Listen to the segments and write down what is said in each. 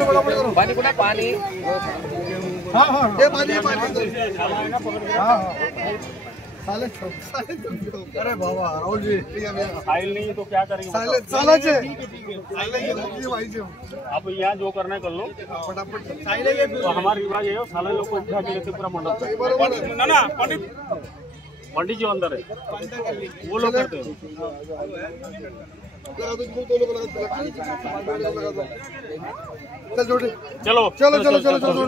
पानी कुठे पाणी हाँ हाँ ये पानी हाँ अरे बाबा राहुल जी साइल नहीं तो क्या करेंगे आप यहाँ जो करना है कर लो फटाफट। तो हमारा रिवाज है साले लोग को उठा के लेते पूरा मंडप ना पंडित जी अंदर है वो लोग करते हैं। चलो चलो चलो चलो चलो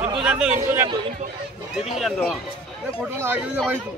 इनको जान दो इनको दीदी जान दो। फोटो आगे भाई तो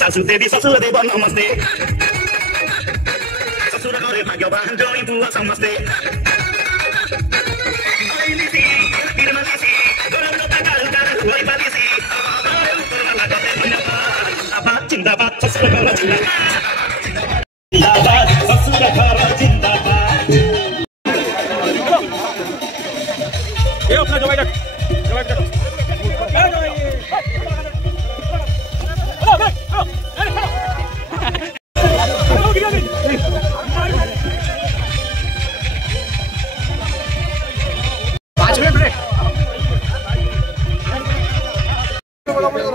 सासु देवी ससुर देव नमस्ते ससुर गरे भाग्यवान जमी बुवा समस्ते जिंदाबाद ससुर घर जिंदाबाद ससुर घर जिंदाबाद ये अपना जवाई रख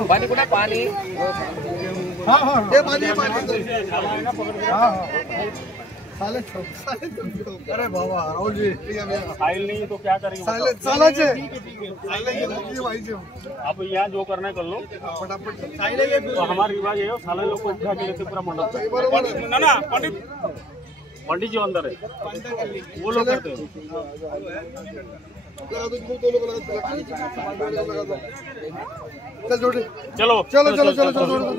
पानी पुन्हा पाणी हाँ हाँ ये पानी हाँ हाँ अरे बाबा राहुल जी फाइल नहीं तो क्या करेंगे आप यहाँ जो करना है कर लो फटाफट तो हमारा रिवाज है साले लोग को उठा के लेते पूरा मंडप ना पंडित जी अंदर है वो लोग करते हैं चल छोटे चलो चलो चलो चलो चलो चलो